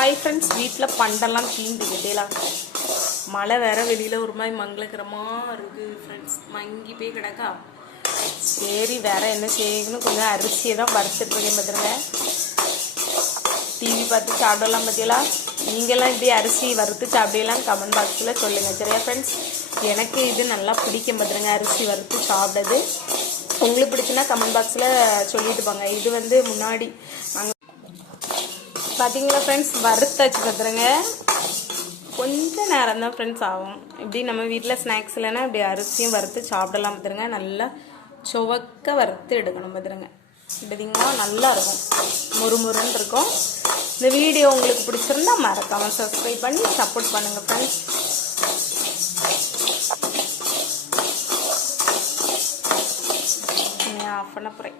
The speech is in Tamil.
ஹாய் ஃப்ரெண்ட்ஸ், வீட்டில் பண்டெல்லாம் தீந்துக்கிட்டேலாம் மழை வேற வெளியில் ஒரு மாதிரி மங்களகரமாக இருக்குது ஃப்ரெண்ட்ஸ். மங்கி போய் கிடக்கா. சரி வேற என்ன செய்யணும்னு கொஞ்சம் அரிசியை தான் வறுத்துட்ருக்கேன் பார்த்துருங்க. டிவி பார்த்து சாப்பிடலாம் பார்த்தீங்களா. நீங்கள்லாம் இப்படி அரிசி வறுத்து சாப்பிடலாம் கமெண்ட் பாக்ஸில் சொல்லுங்கள் சரியா ஃப்ரெண்ட்ஸ். எனக்கு இது நல்லா பிடிக்கும் பார்த்துருங்க, அரிசி வறுத்து சாப்பிடுறது. உங்களுக்கு பிடிச்சுன்னா கமெண்ட் பாக்ஸில் சொல்லிட்டு போங்க. இது வந்து முன்னாடி நாங்கள் பார்த்தீங்களா ஃப்ரெண்ட்ஸ், வறுத்தாச்சு பார்த்துருங்க. கொஞ்சம் நேரம் தான் ஃப்ரெண்ட்ஸ் ஆகும். இப்படி நம்ம வீட்டில் ஸ்நாக்ஸ் இல்லைன்னா இப்படி அரிசியும் வறுத்து சாப்பிடலாம் பார்த்துருங்க. நல்லா சுவக்க வறுத்து எடுக்கணும் பார்த்துருங்க. பார்த்தீங்கன்னா நல்லா இருக்கும், முறுமுறுன்னு இருக்கும். இந்த வீடியோ உங்களுக்கு பிடிச்சிருந்தா மறக்காமல் சப்ஸ்கிரைப் பண்ணி சப்போர்ட் பண்ணுங்கள் ஃப்ரெண்ட்ஸ். ஆஃப் பண்ண போகிறேன்.